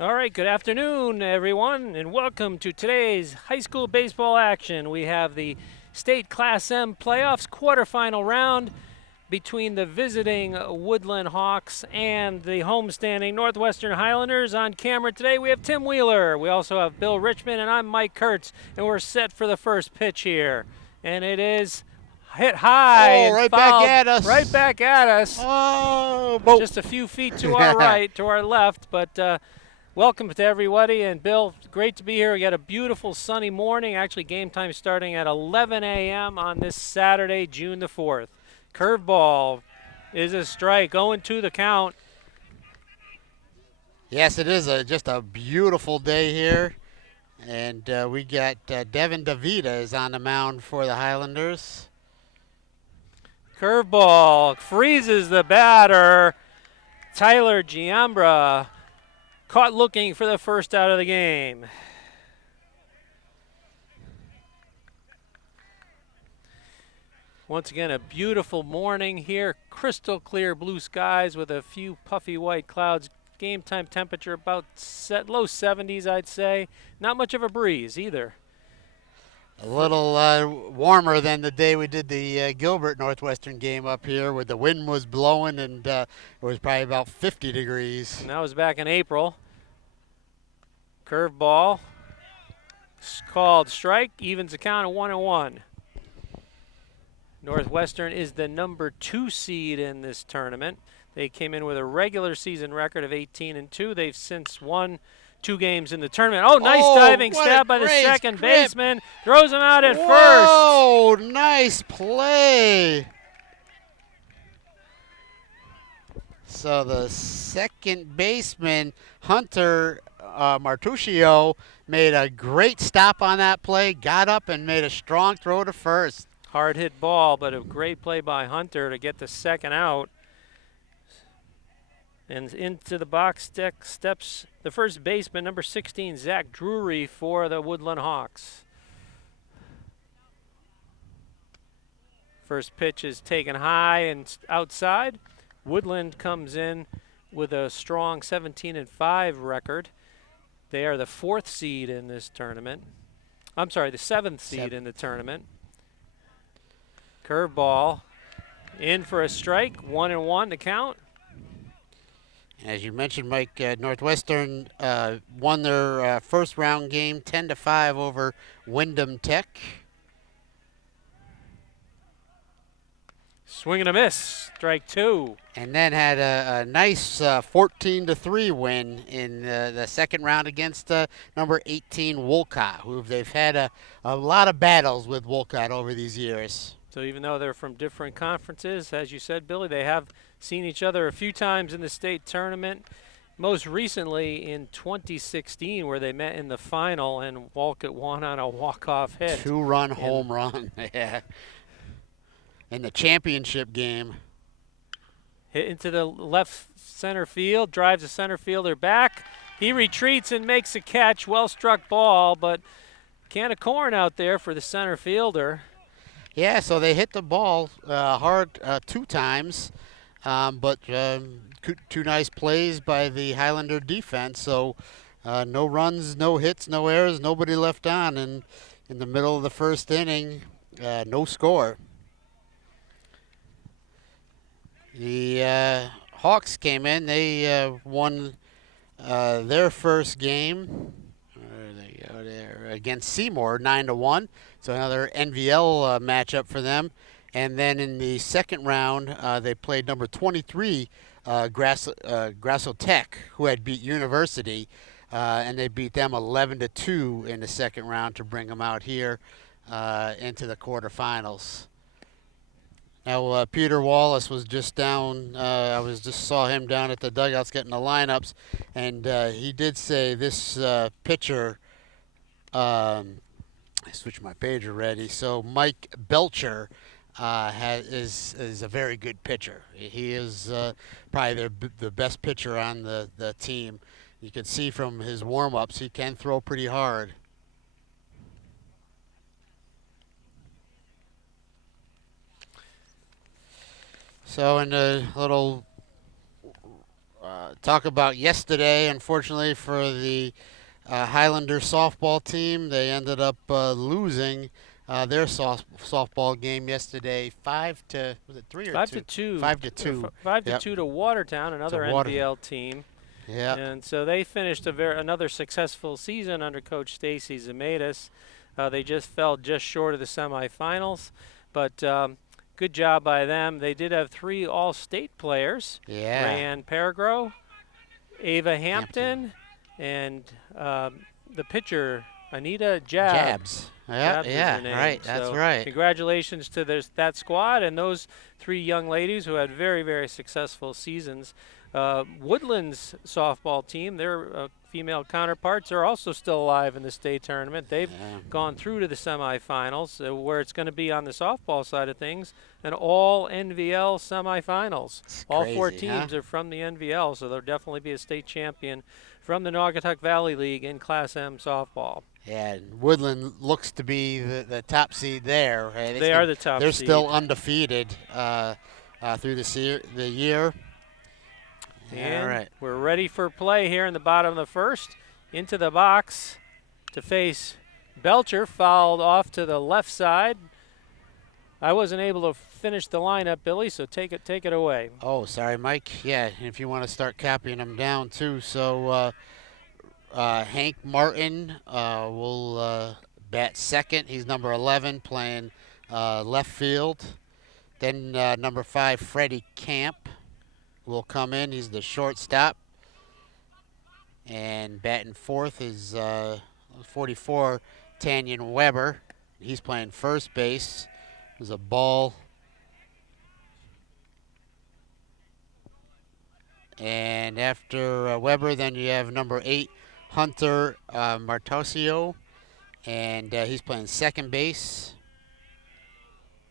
All right, good afternoon, everyone, and welcome to today's high school baseball action. We have the State Class M playoffs quarterfinal round between the visiting Woodland Hawks and the homestanding Northwestern Highlanders. On camera today, we have Tim Wheeler. We also have Bill Richmond, and I'm Mike Kurtz, and we're set for the first pitch here. And it is hit high Oh, and right back fouled at us. right back at us. Oh, boat. Just a few feet to our right, to our left, but welcome to everybody. And Bill, great to be here. We got a beautiful sunny morning. Actually, game time starting at 11 a.m. on this Saturday, June the 4th. Curveball is a strike, 0-2 the count. Yes, it is just a beautiful day here. And we got Devin DeVita is on the mound for the Highlanders. Curveball freezes the batter. Tyler Giambra caught looking for the first out of the game. Once again, a beautiful morning here. Crystal clear blue skies with a few puffy white clouds. Game time temperature about low 70s, I'd say. Not much of a breeze either. A little warmer than the day we did the Gilbert Northwestern game up here where the wind was blowing and it was probably about 50 degrees. And that was back in April. Curveball called strike, evens the count at 1-1. Northwestern is the number 2 seed in this tournament. They came in with a regular season record of 18-2. They've since won 2 games in the tournament. Oh, nice diving stab by the second baseman. Throws him out at first. Oh, nice play. So the second baseman, Hunter Martuccio, made a great stop on that play, got up and made a strong throw to first. Hard hit ball, but a great play by Hunter to get the second out. And into the box steps the first baseman, number 16, Zach Drury, for the Woodland Hawks. First pitch is taken high and outside. Woodland comes in with a strong 17-5 record. They are the 4th seed in this tournament. I'm sorry, the 7th seed in the tournament. Curveball in for a strike, 1-1 to count. As you mentioned, Mike, Northwestern won their first round game 10-5 over Wyndham Tech. Swing and a miss, strike 2. And then had a nice 14-3 win in the second round against number 18 Wolcott, who they've had a lot of battles with Wolcott over these years. So even though they're from different conferences, as you said, Billy, they have seen each other a few times in the state tournament. Most recently in 2016, where they met in the final and Wolcott won on a walk-off hit. 2-run home run, yeah. In the championship game. Hit into the left center field, drives the center fielder back. He retreats and makes a catch. Well-struck ball, but can of corn out there for the center fielder. Yeah, so they hit the ball hard 2 times, but 2 nice plays by the Highlander defense. So no runs, no hits, no errors, nobody left on. And in the middle of the first inning, no score. The Hawks came in. They won their first game. They go there against Seymour, 9-1. So another NVL matchup for them. And then in the second round, they played number 23, Grasso Tech, who had beat University, and they beat them 11-2 in the second round to bring them out here into the quarterfinals. Now, Peter Wallace was just down. I just saw him down at the dugouts getting the lineups, and he did say this pitcher. I switched my page already. So Mike Belcher is a very good pitcher. He is probably the best pitcher on the team. You can see from his warm-ups he can throw pretty hard. So in a little talk about yesterday. Unfortunately for the Highlander softball team, they ended up losing their softball game yesterday, 5-2. Was it 3 or 5 2? to 2. 5-2. 5 to Yep. 2 to Watertown, another NVL team. Yeah. And so they finished another successful season under Coach Stacy Zemaitis. They just fell just short of the semifinals, but good job by them. They did have 3 all-state players. Yeah. Rayanne Peregro, Ava Hampton, and the pitcher, Anita Jabs. Yep, Jabs is yeah, her name. right. That's So right. Congratulations to that squad and those 3 young ladies who had very, very successful seasons. Woodland's softball team, their female counterparts, are also still alive in the state tournament. They've gone through to the semifinals, where it's going to be on the softball side of things, an all NVL semifinals. All 4 teams are from the NVL, so there'll definitely be a state champion from the Naugatuck Valley League in Class M softball. Yeah, Woodland looks to be the top seed there. Right? They are the top They're seed. still undefeated through the year. And all right. We're ready for play here in the bottom of the first. Into the box to face Belcher, fouled off to the left side. I wasn't able to finish the lineup, Billy, so take it away. Oh, sorry, Mike. Yeah, if you want to start copying them down too. So Hank Martin will bat second. He's number 11, playing left field. Then number 5, Freddie Camp will come in. He's the shortstop. And batting fourth is 44, Tanyan Weber. He's playing first base. There's a ball. And after Weber, then you have number 8, Hunter Martosio. And he's playing second base.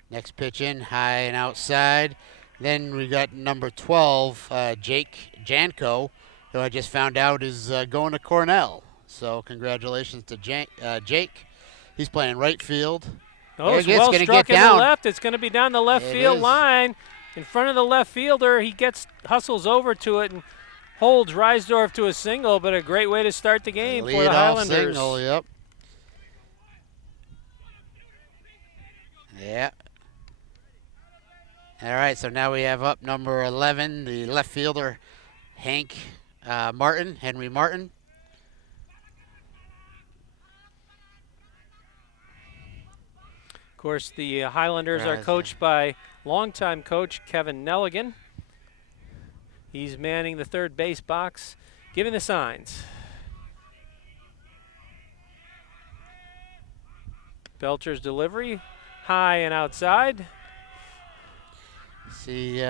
Next pitch in, high and outside. Then we got number 12, Jake Janko, who I just found out is going to Cornell. So congratulations to Jake. He's playing right field. Oh, it's well struck in the left. It's going to be down the left field line. In front of the left fielder, he hustles over to it and holds Reisdorf to a single, but a great way to start the game for the Highlanders. Single, yep. Yeah. All right, so now we have up number 11, the left fielder, Henry Martin. Of course, the Highlanders are coached by longtime coach Kevin Nelligan. He's manning the third base box, giving the signs. Belcher's delivery, high and outside. See,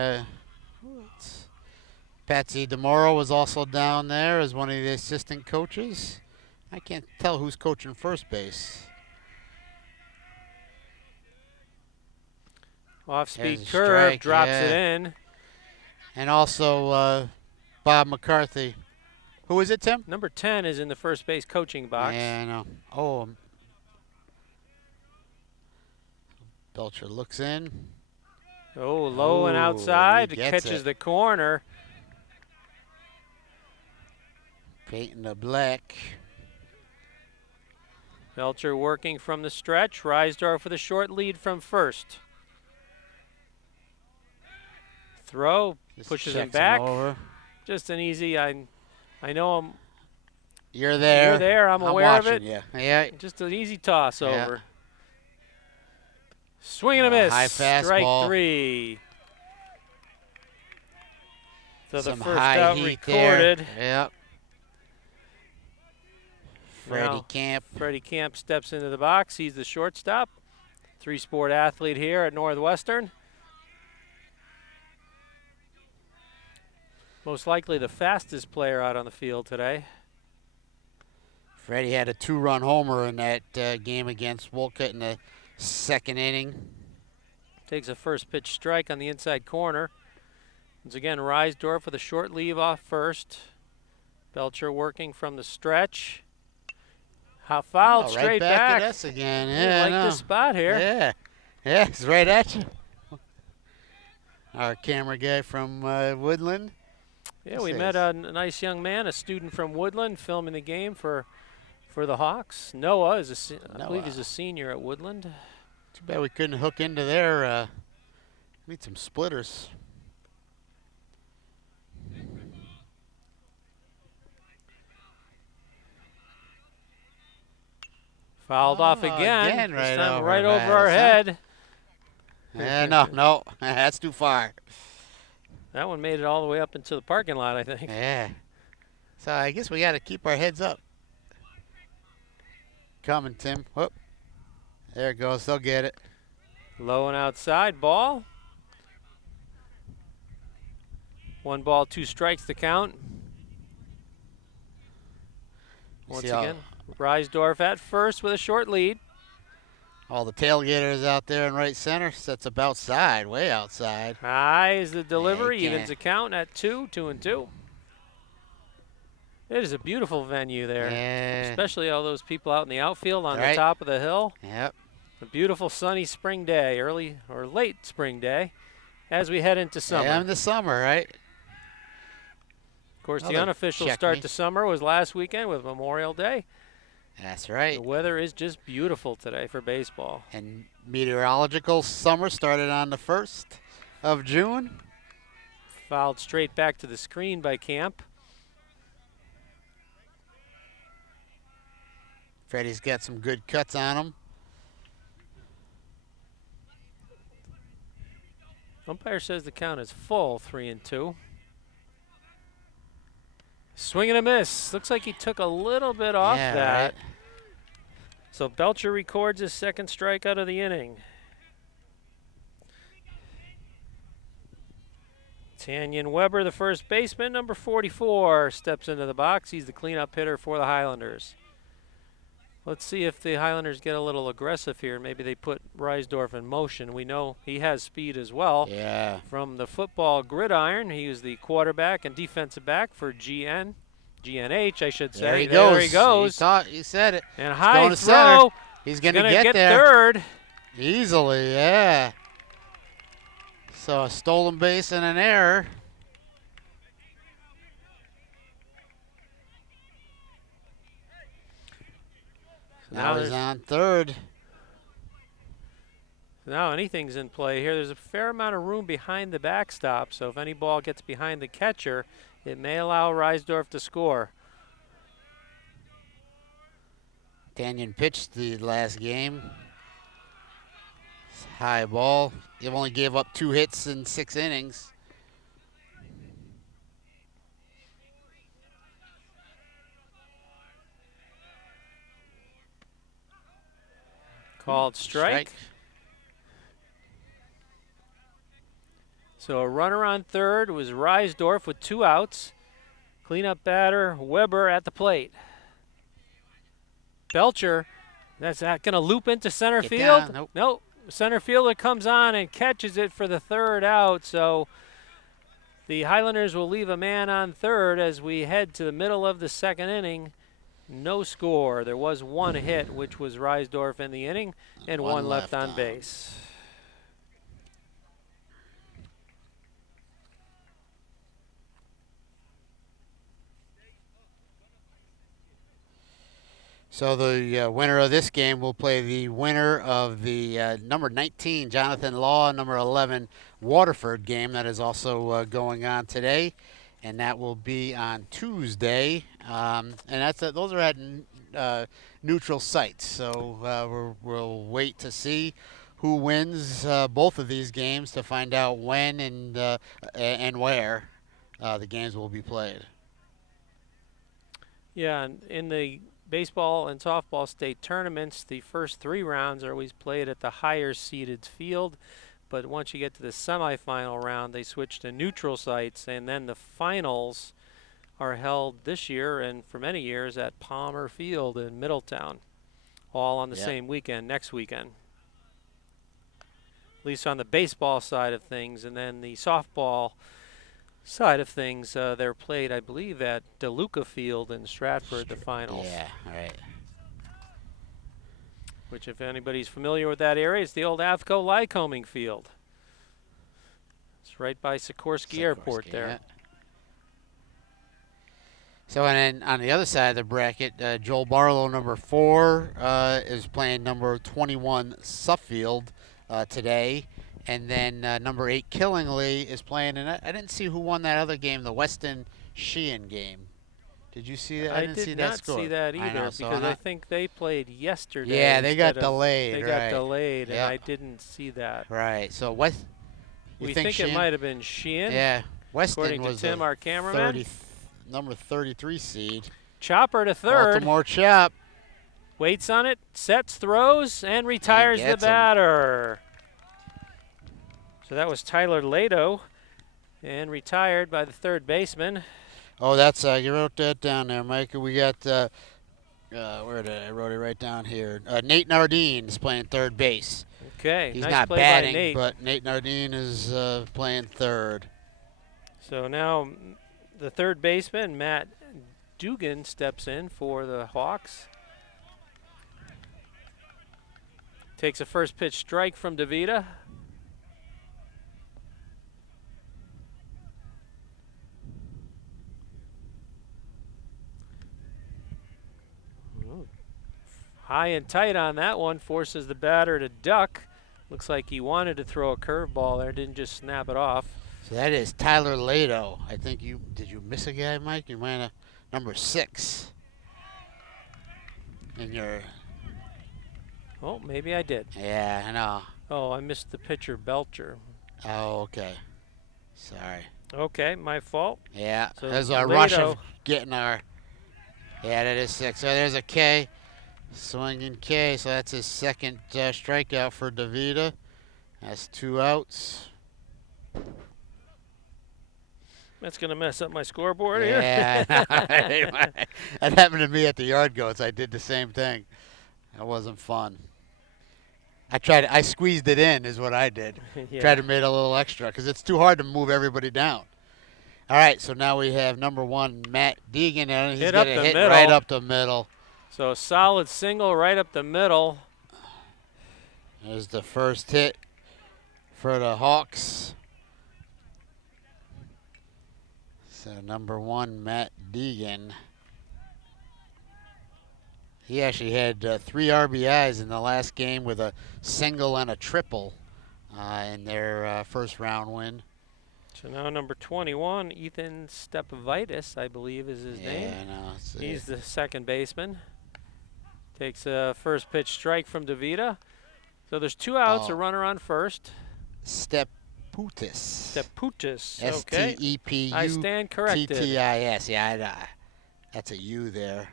Patsy DeMoro was also down there as one of the assistant coaches. I can't tell who's coaching first base. Off-speed curve, drops it in. And also Bob McCarthy. Who is it, Tim? Number 10 is in the first base coaching box. Yeah, I know. Oh. Belcher looks in. Oh, low and outside. It catches the corner. Painting the black. Belcher working from the stretch. Reisdorf with a short lead from first. Throw, pushes him back. Just an easy, I know him. You're there. You're there, I'm aware of it. Yeah. Just an easy toss over. Swing and a miss. High fastball. Strike 3. So some the first high out heat recorded. There. Yep. Freddie Camp steps into the box. He's the shortstop. 3-sport athlete here at Northwestern. Most likely the fastest player out on the field today. Freddie had a 2-run homer in that game against Wolcott in the second inning. Takes a first pitch strike on the inside corner. Once again, Reisdorf with a short leave off first. Belcher working from the stretch. Fouled straight right back at us again. Yeah, like this spot here. Yeah, he's right at you. Our camera guy from Woodland. Yeah, we met a nice young man, a student from Woodland, filming the game for the Hawks. Noah is I believe he's a senior at Woodland. Too bad we couldn't hook into their need some splitters. Fouled off again. Right this time over right over Mattis, our head. Yeah, no, that's too far. That one made it all the way up into the parking lot, I think. Yeah. So I guess we got to keep our heads up. Coming, Tim. Whoop. There it goes. They'll get it. Low and outside ball. 1 ball, 2 strikes to count. Once again, Reisdorf at first with a short lead. All the tailgaters out there in right center. Sets up outside, way outside. High is the delivery, evens the count at 2 and 2. It is a beautiful venue there, especially all those people out in the outfield on the top of the hill. Yep. A beautiful sunny spring day, early or late spring day, as we head into summer. Yeah, in the summer, right? Of course, the unofficial start to summer was last weekend with Memorial Day. That's right. The weather is just beautiful today for baseball. And meteorological summer started on the 1st of June. Fouled straight back to the screen by Camp. Freddie's got some good cuts on him. Umpire says the count is full, 3 and 2. Swing and a miss. Looks like he took a little bit off that. Right. So Belcher records his 2nd strikeout of the inning. Tanyan Weber, the first baseman, number 44, steps into the box. He's the cleanup hitter for the Highlanders. Let's see if the Highlanders get a little aggressive here. Maybe they put Reisdorf in motion. We know he has speed as well. Yeah. From the football gridiron, he was the quarterback and defensive back for GNH, I should say. There he goes. You said it. And high throw. He's going to get there. Third. Easily, yeah. So a stolen base and an error. Now he's on third. Now anything's in play here. There's a fair amount of room behind the backstop, so if any ball gets behind the catcher, it may allow Reisdorf to score. Tanyan pitched the last game. High ball. He only gave up 2 hits in 6 innings. Called strike. So a runner on third was Reisdorf with 2 outs. Cleanup batter Weber at the plate. Belcher, that's that going to loop into center field? Nope. Center fielder comes on and catches it for the 3rd out. So the Highlanders will leave a man on third as we head to the middle of the 2nd inning. No score. There was 1 hit, which was Reisdorf in the inning, and 1 left on base. So the winner of this game will play the winner of the number 19, Jonathan Law, number 11, Waterford game that is also going on today. And that will be on Tuesday. And those are at neutral sites. So we'll wait to see who wins both of these games to find out when and where the games will be played. Yeah, and in the baseball and softball state tournaments, the first 3 rounds are always played at the higher seeded field. But once you get to the semifinal round, they switch to neutral sites, and then the finals are held this year and for many years at Palmer Field in Middletown, all on the same weekend, next weekend. At least on the baseball side of things, and then the softball side of things, they're played, I believe, at DeLuca Field in Stratford, the finals. Yeah, right. Which, if anybody's familiar with that area, it's the old Avco Lycoming Field. It's right by Sikorsky Airport there. So and then on the other side of the bracket, Joel Barlow, number 4, is playing number 21 Suffield today. And then number 8 Killingly is playing, and I didn't see who won that other game, the Weston Sheehan game. Did you see that? I didn't see that did score. not see that I either know, so because I think they played yesterday. yeah, they got instead of- delayed. They right. got delayed, and Yep. I didn't see that. Right. So what? You We think think it Sheehan? might have been Sheehan. Yeah. Weston According to was Tim, the our cameraman. number 33 seed. Chopper to third. Baltimore Chop. Waits on it, sets, throws, and retires the gets 'em. batter. So that was Tyler Lato, and retired by the third baseman. Oh, that's you wrote that down there, Mike. We got where did I wrote it right down here? Nate Nardine is playing third base. Okay, He's nice not play by batting, Nate. but Nate Nardine is playing third. So now the third baseman, Matt Dugan, steps in for the Hawks. Takes a first pitch strike from DeVita. High and tight on that one, forces the batter to duck. Looks like he wanted to throw a curveball there, didn't just snap it off. So that is Tyler Lato. I think did you miss a guy, Mike? You might have number 6 in your. Oh, maybe I did. Yeah, I know. Oh, I missed the pitcher Belcher. Oh, okay. Sorry. Okay, my fault. Yeah, So there's a rush of Lato- getting our. Yeah, that is 6. So there's a K. Swinging K, so that's his second strikeout for DeVita. That's 2 outs. That's going to mess up my scoreboard Yeah, here. that happened to me at the Yard Goats. I did the same thing. That wasn't fun. I squeezed it in, is what I did. Yeah. Tried to make it a little extra because it's too hard to move everybody down. All right, so now we have number 1, Matt Deegan, and he's Hit up going to the hit middle. right up the middle. So a solid single right up the middle. There's the first hit for the Hawks. So number 1, Matt Deegan. He actually had 3 RBIs in the last game with a single and a triple in their first round win. So now number 21, Ethan Stepavitis, I believe is his name. Yeah, no, He's the second baseman. Takes a first pitch strike from DeVita. So there's 2 outs, a runner on first. Steputis. Steputis. Okay. Steputtis. I stand corrected. Yeah, that's a U there.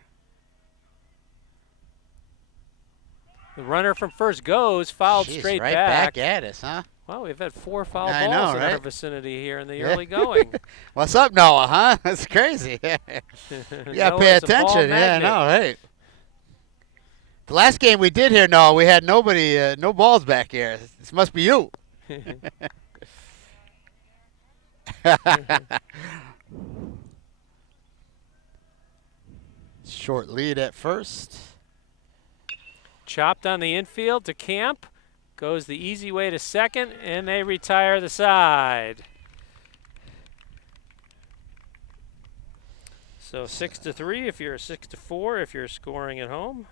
The runner from first goes, fouled Jeez, straight right back. at us, huh? Well, we've had 4 foul I balls know, in our right? vicinity here in the early going. What's up, Noah, huh? That's crazy. You got to pay Noah's a ball attention. Yeah, magnet. no, right. The last game we did here, Noah, we had nobody, no balls back here. This must be you. Short lead at first. Chopped on the infield to Camp. Goes the easy way to second, and they retire the side. So 6-3 if you're 6-4 if you're scoring at home.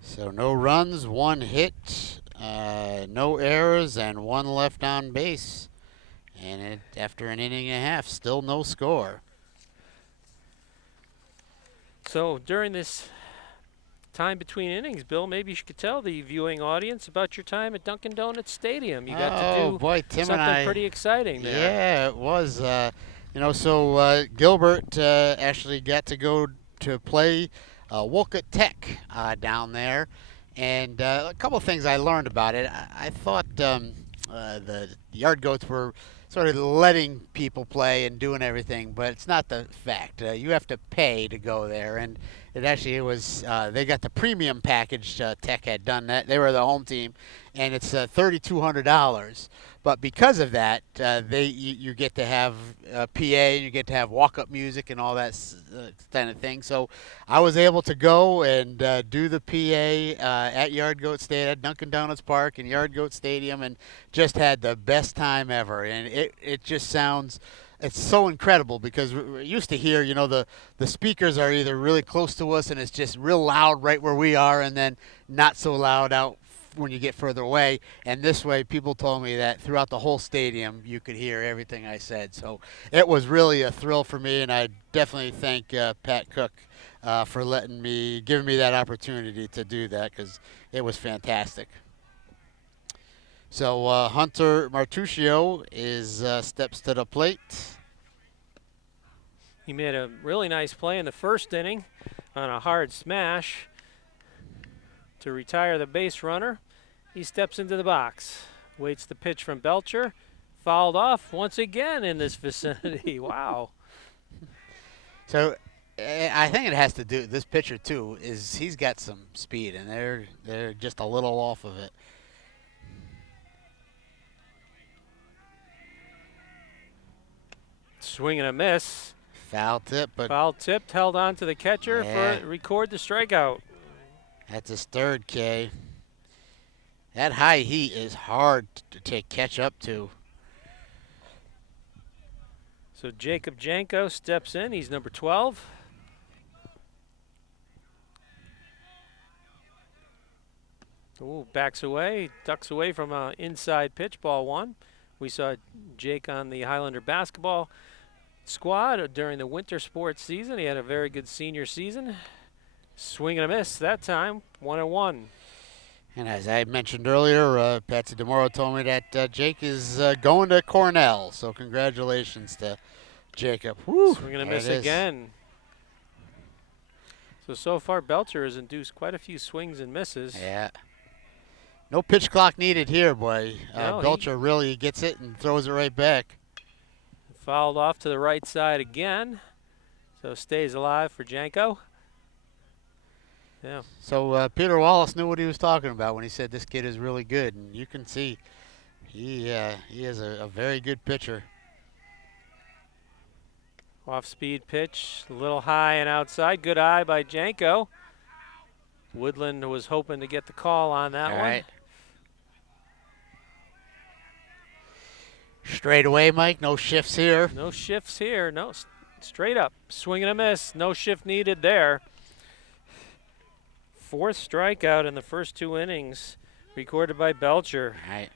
So no runs, 1 hit, no errors, and 1 left on base. And after an inning and a half, still no score. So during this time between innings, Bill, maybe you could tell the viewing audience about your time at Dunkin' Donuts Stadium. You got to do boy, Tim something and I, pretty exciting there. Yeah, it was. So Gilbert actually got to go to play Wolcott Tech down there. And a couple of things I learned about it. I thought the Yard Goats were sort of letting people play and doing everything, but it's not the fact. You have to pay to go there, and it was they got the premium package. Tech had done that. They were the home team, and it's $3,200. But because of that, you get to have PA, and you get to have walk-up music and all that kind of thing. So I was able to go and do the PA at Yard Goat Stadium, at Dunkin' Donuts Park and Yard Goat Stadium, and just had the best time ever. And it just sounds it's so incredible because we're used to hear, the speakers are either really close to us and it's just real loud right where we are, and then not so loud out when you get further away. And this way, people told me that throughout the whole stadium, you could hear everything I said. So it was really a thrill for me, and I definitely thank Pat Cook for giving me that opportunity to do that, because it was fantastic. So Hunter Martuccio steps to the plate. He made a really nice play in the first inning on a hard smash to retire the base runner. He steps into the box, waits the pitch from Belcher, fouled off once again in this vicinity. Wow. So I think it has to do, this pitcher too, is he's got some speed, and they're just a little off of it. Swing and a miss. Foul tip, but Foul tipped, held on to the catcher for record the strikeout. That's his third K. That high heat is hard to catch up to. So Jacob Janko steps in. He's number 12. Ooh, backs away, ducks away from an inside pitch, ball one. We saw Jake on the Highlander basketball squad during the winter sports season. He had a very good senior season. Swing and a miss that time, 1-1. And as I mentioned earlier, Patsy DeMoro told me that Jake is going to Cornell. So congratulations to Jacob. Woo, swing and a miss again. So far, Belcher has induced quite a few swings and misses. Yeah. No pitch clock needed here, boy. No, Belcher really gets it and throws it right back. Fouled off to the right side again. So stays alive for Janko. Yeah. So Peter Wallace knew what he was talking about when he said this kid is really good, and you can see he is a very good pitcher. Off-speed pitch, a little high and outside. Good eye by Janko. Woodland was hoping to get the call on that one. Right. Straight away, Mike. No shifts here. No shifts here. No, straight up. Swing and a miss. No shift needed there. Fourth strikeout in the first two innings, recorded by Belcher. Right.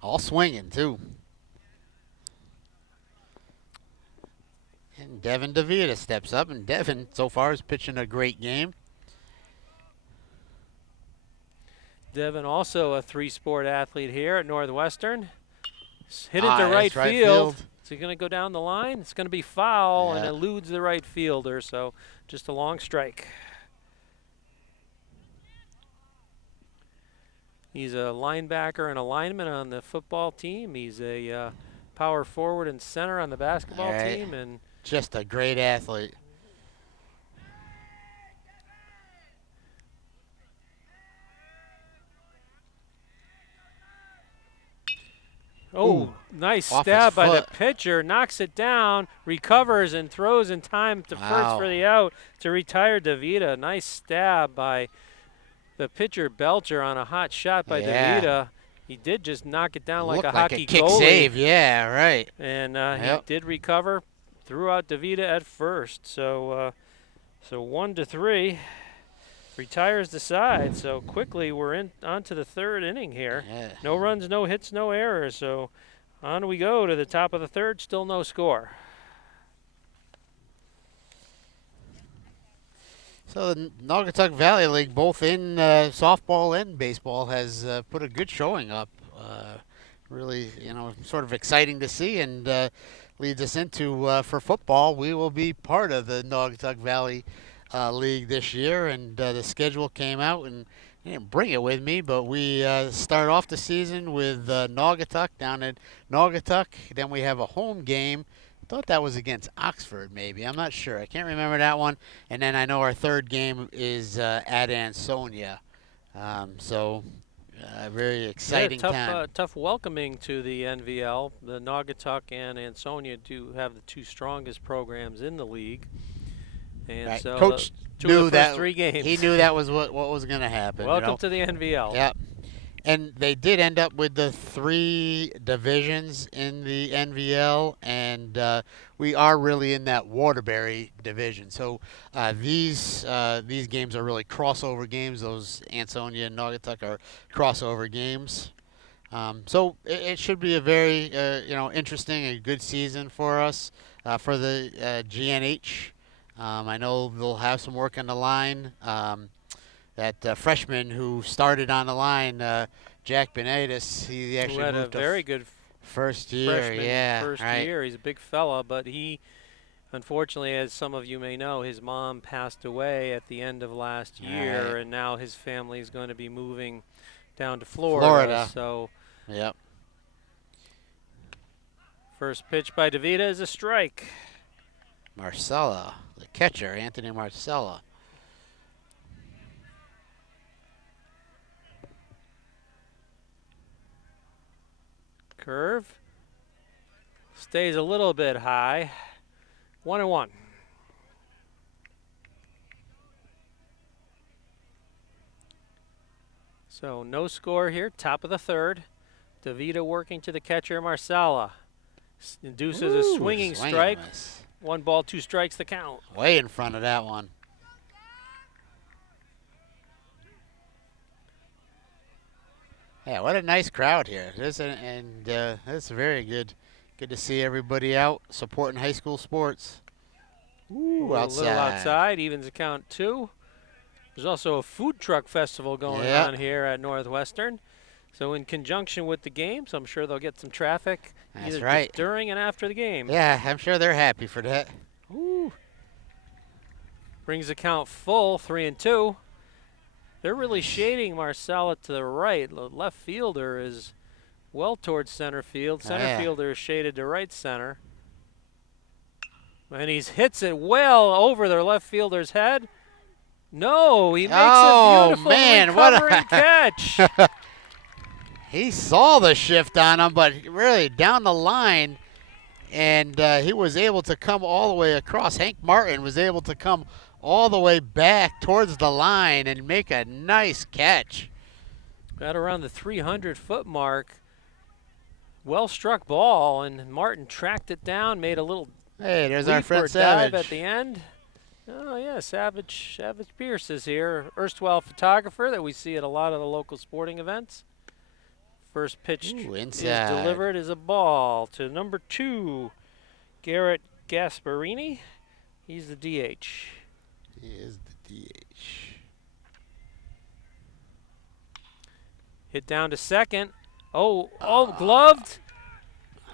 All swinging, too. And Devin DeVita steps up, and Devin so far is pitching a great game. Devin also a three-sport athlete here at Northwestern. Hit it to right right field. Is he going to go down the line? It's going to be foul and Yeah. eludes the right fielder, so just a long strike. He's a linebacker and a lineman on the football team. He's a power forward and center on the basketball team, and just a great athlete. oh, nice off stab his by the foot. pitcher. Knocks it down, recovers, and throws in time to first for the out to retire DeVita. Nice stab by the pitcher Belcher on a hot shot by DeVita. He did just knock it down like a hockey kick goalie. save, yeah, right. And he did recover, threw out DeVita at first. So 1-3, retires the side. So quickly we're on to the third inning here. Yeah. No runs, no hits, no errors. So on we go to the top of the third, still no score. So the Naugatuck Valley League, both in softball and baseball, has put a good showing up. Really, sort of exciting to see, and leads us into, for football, we will be part of the Naugatuck Valley League this year, and the schedule came out, and I didn't bring it with me, but we start off the season with Naugatuck down at Naugatuck. Then we have a home game. Thought that was against Oxford, maybe. I'm not sure. I can't remember that one. And then I know our third game is at Ansonia. Very exciting time. Tough welcoming to the NVL. The Naugatuck and Ansonia do have the two strongest programs in the league. And right. so Coach two knew of the first that 3 games. He knew that was what was going to happen. Welcome to the NVL. Yep. And they did end up with the 3 divisions in the NVL, and we are really in that Waterbury division. So these games are really crossover games. Those Ansonia and Naugatuck are crossover games. So it should be a very interesting and good season for us for the GNH. I know they'll have some work on the line. That freshman who started on the line, Jack Benitez, he Who actually had a moved to very good first year. freshman Yeah, first right. year. He's a big fella, but he, unfortunately, as some of you may know, his mom passed away at the end of last year, Right. and now his family is going to be moving down to Florida. Florida. So Yep. first pitch by DeVita is a strike. Marcella, the catcher, Anthony Marcella. Curve. Stays a little bit high. 1-1. So no score here, top of the third. DeVita working to the catcher, Marcella. Induces a swinging strike. 1 ball, 2 strikes the count. Way in front of that one. Yeah, what a nice crowd here. It's very good. Good to see everybody out supporting high school sports. Ooh, A outside. little outside, evens the count 2. There's also a food truck festival going on here at Northwestern. So in conjunction with the games, I'm sure they'll get some traffic. That's either right. During and after the game. Yeah, I'm sure they're happy for that. Ooh. Brings the count full, 3-2. They're really shading Marcella to the right. The left fielder is well towards center field. Center fielder is shaded to right center. And he hits it well over their left fielder's head. No, he makes a beautiful recovering catch. He saw the shift on him, but really down the line, and he was able to come all the way across. Hank Martin was able to come all the way back towards the line and make a nice catch. Got around the 300-foot mark. Well struck ball, and Martin tracked it down, made a little there's our friend Savage dive at the end. Oh yeah, Savage Pierce is here, erstwhile photographer that we see at a lot of the local sporting events. First pitch is delivered as a ball to number 2, Garrett Gasparini. He's the DH. He is the DH. Hit down to second. Gloved.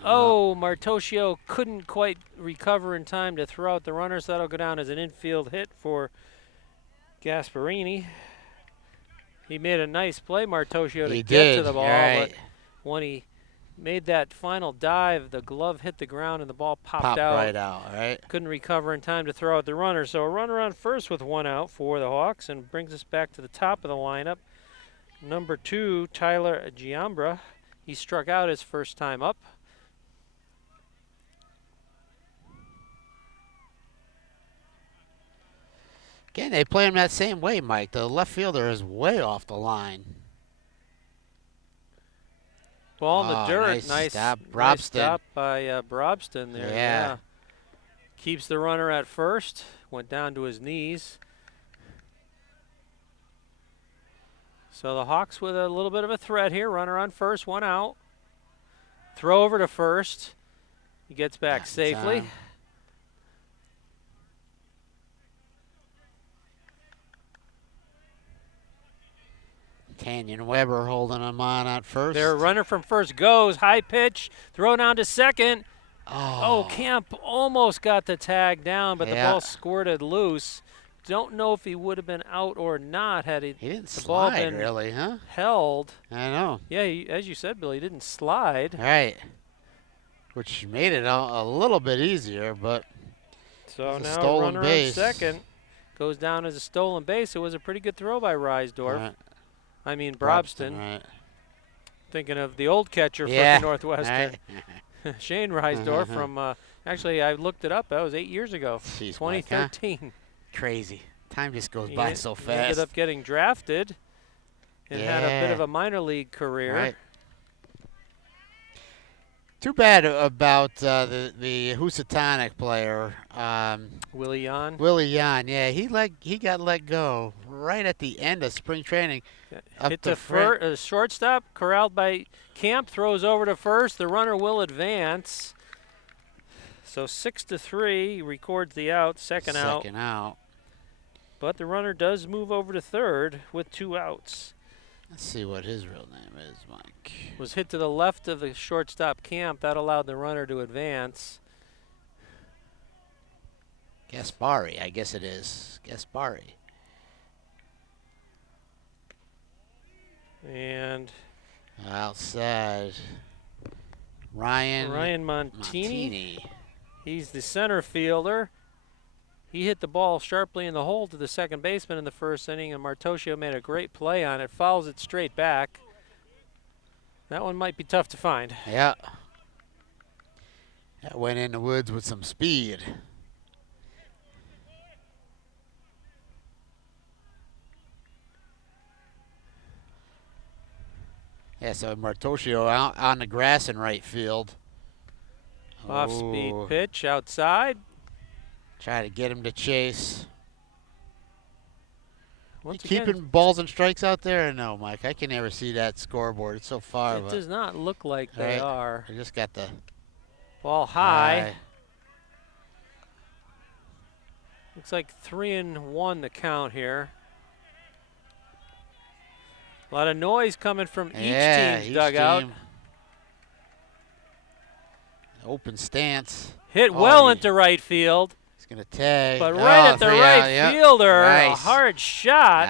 Martocchio couldn't quite recover in time to throw out the runner, so that'll go down as an infield hit for Gasparini. He made a nice play, Martocchio, to get to the ball, but when he made that final dive, the glove hit the ground and the ball popped out. Right out, right? Couldn't recover in time to throw out the runner. So a runner on first with 1 out for the Hawks, and brings us back to the top of the lineup. Number 2, Tyler Giambra. He struck out his first time up. Again, they play him that same way, Mike. The left fielder is way off the line. Ball in the dirt. Nice stop. Nice stop by Brobston there. Yeah. Keeps the runner at first. Went down to his knees. So the Hawks with a little bit of a threat here. Runner on first, 1 out. Throw over to first. He gets back safely. Canyon Weber holding him on at first. Their runner from first goes. High pitch. Throw down to second. Camp almost got the tag down, but the ball squirted loose. Don't know if he would have been out or not had he didn't the ball slide, been really, huh? held. I know. Yeah, as you said, Bill, he didn't slide. Right. Which made it a little bit easier, but so now runner on second goes down as a stolen base. It was a pretty good throw by Reisdorf. Right. I mean Brobston. Right. Thinking of the old catcher for Northwestern. Right. Shane Reisdorf from, actually I looked it up, that was 8 years ago, Jeez, 2013. Mike, huh? Crazy. Time just goes by so fast. He ended up getting drafted and had a bit of a minor league career. Right. Too bad about the Housatonic player, Willie Yan. Willie Yan. Yeah, he got let go right at the end of spring training. Hit to shortstop, corralled by Camp, throws over to first. The runner will advance. So 6-3, records the out, second out. Second out. But the runner does move over to third with 2 outs. Let's see what his real name is, Mike. Was hit to the left of the shortstop Camp. That allowed the runner to advance. Gaspari, I guess it is. Gaspari. And outside, Ryan Montini. He's the center fielder. He hit the ball sharply in the hole to the second baseman in the first inning, and Martocchio made a great play on it. Fouls it straight back. That one might be tough to find. Yeah. That went in the woods with some speed. Yeah, so Martocchio out on the grass in right field. Off-speed pitch outside. Try to get him to chase. Once you keeping balls and strikes out there or no, Mike? I can never see that scoreboard. It's so far. It does not look like they are. I just got the ball high. Looks like 3-1 the count here. A lot of noise coming from each team's dugout. Open stance. Hit well into right field. He's going to tag. But right at the right fielder. Nice. A hard shot.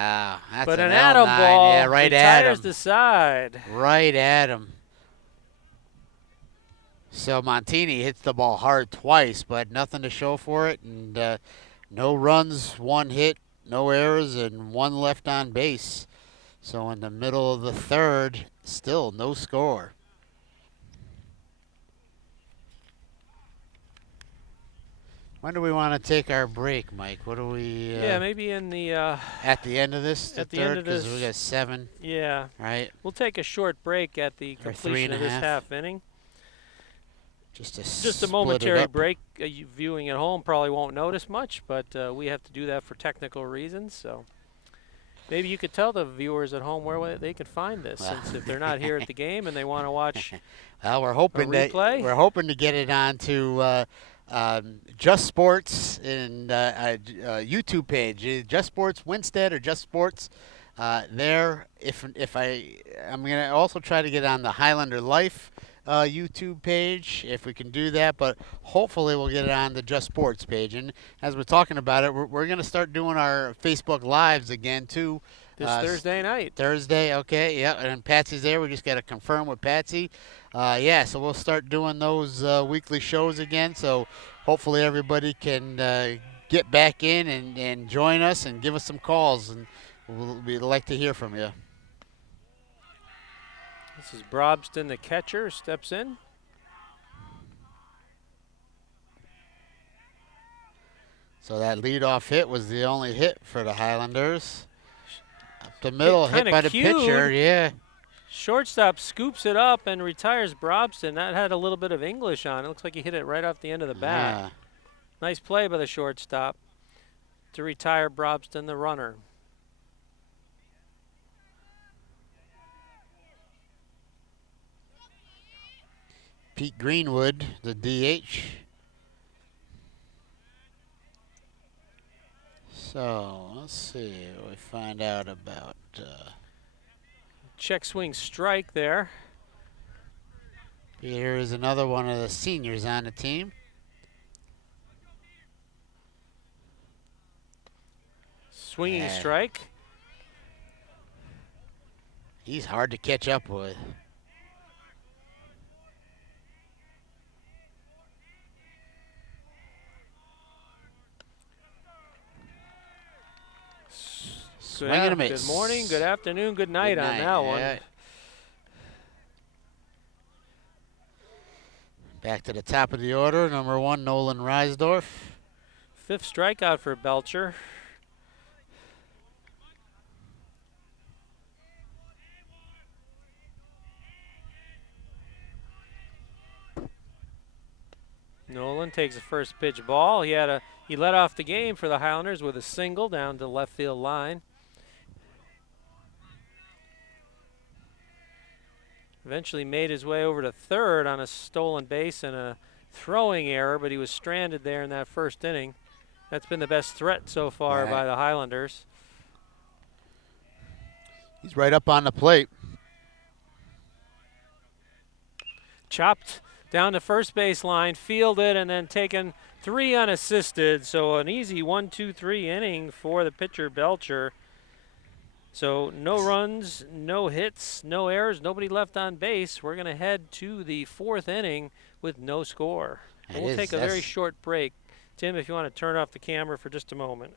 That's but an atom ball. Yeah, right at him. Retires the side. Right at him. So Montini hits the ball hard twice, but nothing to show for it. And no runs, 1 hit, no errors, and 1 left on base. So in the middle of the third, still no score. When do we want to take our break, Mike? What do we? Yeah, maybe in the. At the end of this, the at the third, end of this, because we got 7. Yeah. Right. We'll take a short break at the completion of this half inning. Just a momentary break. You viewing at home probably won't notice much, but we have to do that for technical reasons. So maybe you could tell the viewers at home where they could find this, since if they're not here at the game and they want to watch. Well, we're hoping to get it on to Just Sports and YouTube page, Just Sports Winstead or Just Sports. There, I'm gonna also try to get on the Highlander Life YouTube page if we can do that, but hopefully we'll get it on the Just Sports page. And as we're talking about it, we're going to start doing our Facebook Lives again too. This Thursday night. Thursday, okay, yeah, and Patsy's there. We just got to confirm with Patsy. Yeah, so we'll start doing those weekly shows again. So hopefully everybody can get back in and join us and give us some calls, and we'd like to hear from you. This is Brobston, the catcher, steps in. So that leadoff hit was the only hit for the Highlanders. Up the middle, hit by the pitcher, yeah. Shortstop scoops it up and retires Brobston. That had a little bit of English on it. Looks like he hit it right off the end of the bat. Nice play by the shortstop to retire Brobston, the runner. Pete Greenwood, the DH. So let's see what we find out about. Check swing strike there. Here is another one of the seniors on the team. Swinging strike. He's hard to catch up with. Good morning, good afternoon, good night on that one. Back to the top of the order, number 1, Nolan Reisdorf. 5th strikeout for Belcher. Woodland takes a first pitch ball. He led off the game for the Highlanders with a single down to left field line. Eventually made his way over to third on a stolen base and a throwing error, but he was stranded there in that first inning. That's been the best threat so far by the Highlanders. He's right up on the plate. Chopped down the first base line, fielded, and then taken 3 unassisted. So an easy 1-2-3 inning for the pitcher, Belcher. So no runs, no hits, no errors, nobody left on base. We're going to head to the 4th inning with no score. And we'll take a very short break. Tim, if you want to turn off the camera for just a moment.